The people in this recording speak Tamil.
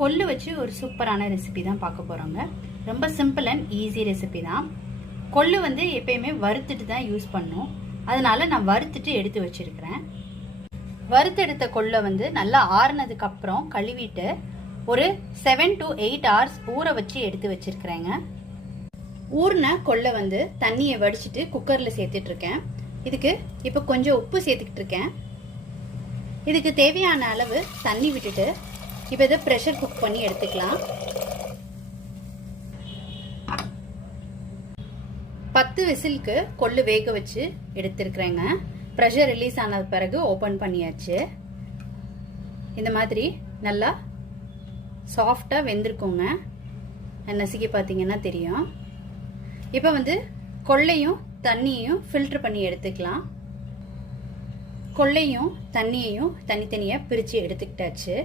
கொள்ளு வச்சு ஒரு சூப்பரான ரெசிபி தான் பார்க்க போறோங்க. ரொம்ப சிம்பிள் அண்ட் ஈஸி ரெசிபி தான். கொள்ளு வந்து எப்பயுமே வறுத்துட்டு தான் யூஸ் பண்ணும். அதனால நான் வறுத்துட்டு எடுத்து வச்சிருக்கிறேன். வறுத்து எடுத்த கொள்ளை வந்து நல்லா ஆறுனதுக்கு அப்புறம் கழுவிட்டு ஒரு 7 to 8 hours ஊற வச்சு எடுத்து வச்சிருக்கிறேங்க. ஊறின கொள்ளை வந்து தண்ணியை வடிச்சிட்டு குக்கர்ல சேர்த்துட்டு இருக்கேன். இதுக்கு இப்போ கொஞ்சம் உப்பு சேர்த்துக்கிட்டு இருக்கேன். இதுக்கு தேவையான அளவு தண்ணி விட்டுட்டு இப்போ இதை ப்ரெஷர் குக் பண்ணி எடுத்துக்கலாம். 10 விசிலுக்கு கொள்ளு வேக வச்சு எடுத்துருக்குறேங்க. ப்ரெஷர் ரிலீஸ் ஆனது பிறகு ஓப்பன் பண்ணியாச்சு. இந்த மாதிரி நல்லா சாஃப்டாக வெந்திருக்குங்க. நசுக்கி பார்த்தீங்கன்னா தெரியும். இப்போ வந்து கொள்ளையும் தண்ணியையும் ஃபில்டர் பண்ணி எடுத்துக்கலாம். கொள்ளையும் தண்ணியையும் தனித்தனியாக பிரித்து எடுத்துக்கிட்டாச்சு.